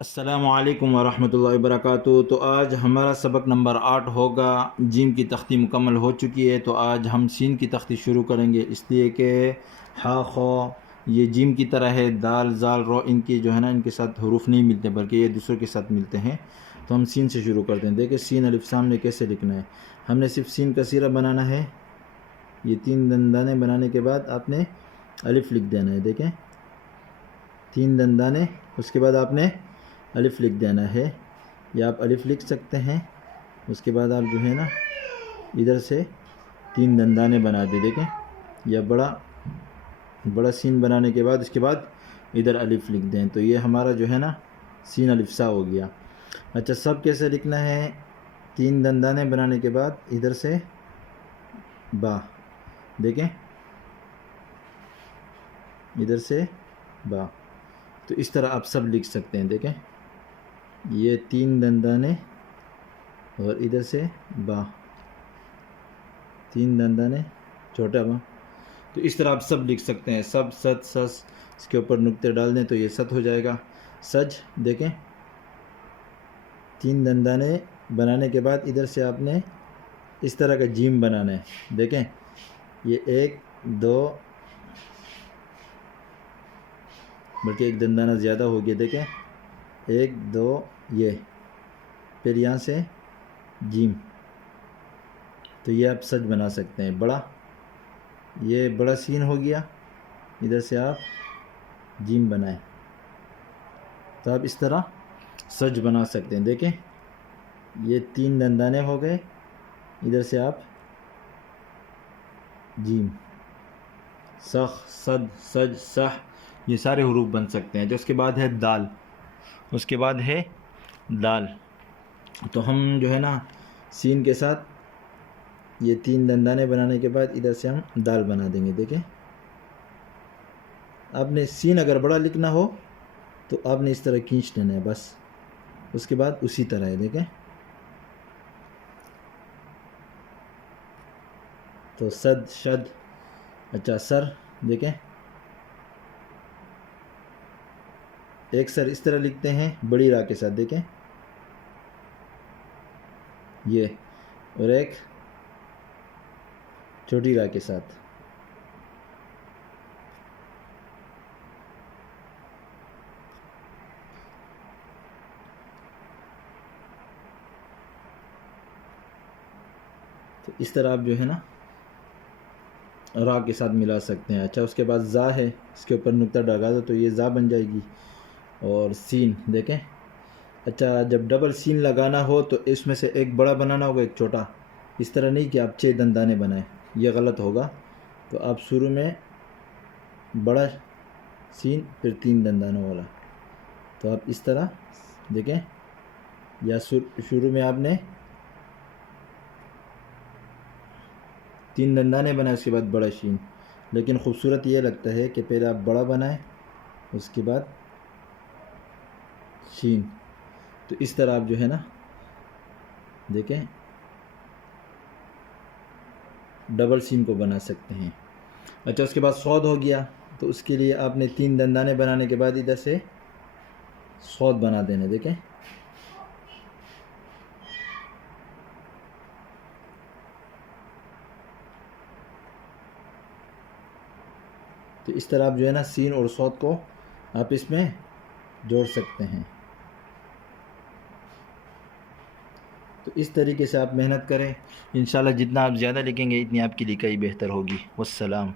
السلام علیکم ورحمۃ اللہ وبرکاتہ۔ تو آج ہمارا سبق نمبر 8 ہوگا۔ جیم کی تختی مکمل ہو چکی ہے، تو آج ہم سین کی تختی شروع کریں گے، اس لیے کہ ہا خو یہ جیم کی طرح ہے، دال زال رو ان کی جو ہے نا ان کے ساتھ حروف نہیں ملتے بلکہ یہ دوسروں کے ساتھ ملتے ہیں۔ تو ہم سین سے شروع کرتے ہیں۔ دیکھیں سین الف سامنے کیسے لکھنا ہے۔ ہم نے صرف سین کا سیرہ بنانا ہے، یہ 3 دندانے بنانے کے بعد آپ نے الف لکھ دینا ہے۔ دیکھیں 3 دندانے، اس کے بعد آپ نے الف لکھ دینا ہے، یا آپ الف لکھ سکتے ہیں، اس کے بعد آپ جو ہے نا ادھر سے 3 دندانے بنا دیں۔ دیکھیں یا بڑا سین بنانے کے بعد اس کے بعد ادھر الف لکھ دیں، تو یہ ہمارا جو ہے نا سین الف سا ہو گیا۔ اچھا سب کیسے لکھنا ہے؟ 3 دندانے بنانے کے بعد ادھر سے با، دیکھیں ادھر سے با، تو اس طرح آپ سب لکھ سکتے ہیں۔ دیکھیں یہ 3 دندانے اور ادھر سے با، 3 دندانے چھوٹا با، تو اس طرح آپ سب لکھ سکتے ہیں۔ سب ست سس، اس کے اوپر نقطے ڈال دیں تو یہ ست ہو جائے گا۔ سج، دیکھیں 3 دندانے بنانے کے بعد ادھر سے آپ نے اس طرح کا جیم بنانا ہے۔ دیکھیں یہ 1 2 بلکہ ایک دندانہ زیادہ ہو گیا، دیکھیں 1 2 یہ، پھر یہاں سے جیم، تو یہ آپ سج بنا سکتے ہیں بڑا، یہ بڑا سین ہو گیا، ادھر سے آپ جیم بنائیں تو آپ اس طرح سج بنا سکتے ہیں۔ دیکھیں یہ 3 دندانے ہو گئے، ادھر سے آپ جیم، سخ صد سج صح، یہ سارے حروف بن سکتے ہیں۔ جو اس کے بعد ہے دال، اس کے بعد ہے دال، تو ہم جو ہے نا سین کے ساتھ یہ 3 دندانے بنانے کے بعد ادھر سے ہم دال بنا دیں گے۔ دیکھیں آپ نے سین اگر بڑا لکھنا ہو تو آپ نے اس طرح کھینچ لینا ہے بس، اس کے بعد اسی طرح ہے۔ دیکھیں تو صد شد، اچھا سر، دیکھیں ایک سر اس طرح لکھتے ہیں بڑی راہ کے ساتھ، دیکھیں یہ، اور ایک چھوٹی راہ کے ساتھ۔ تو اس طرح آپ جو ہے نا را کے ساتھ ملا سکتے ہیں۔ اچھا اس کے بعد زا ہے، اس کے اوپر نقطہ ڈالا دو تو یہ زا بن جائے گی، اور سین، دیکھیں اچھا جب ڈبل سین لگانا ہو تو اس میں سے ایک بڑا بنانا ہوگا ایک چھوٹا، اس طرح نہیں کہ آپ 6 دندانے بنائیں، یہ غلط ہوگا۔ تو آپ شروع میں بڑا سین پھر 3 دندانوں والا، تو آپ اس طرح دیکھیں، یا شروع میں آپ نے 3 دندانے بنائے اس کے بعد بڑا شین، لیکن خوبصورت یہ لگتا ہے کہ پہلے آپ بڑا بنائیں اس کے بعد شین، تو اس طرح آپ جو ہے نا دیکھیں ڈبل سین کو بنا سکتے ہیں۔ اچھا اس کے بعد صاد ہو گیا، تو اس کے لیے آپ نے 3 دندانے بنانے کے بعد ادھر سے صاد بنا دینا۔ دیکھیں تو اس طرح آپ جو ہے نا سین اور صاد کو آپ اس میں جوڑ سکتے ہیں۔ تو اس طریقے سے آپ محنت کریں، انشاءاللہ جتنا آپ زیادہ لکھیں گے اتنی آپ کی لکھائی بہتر ہوگی۔ والسلام۔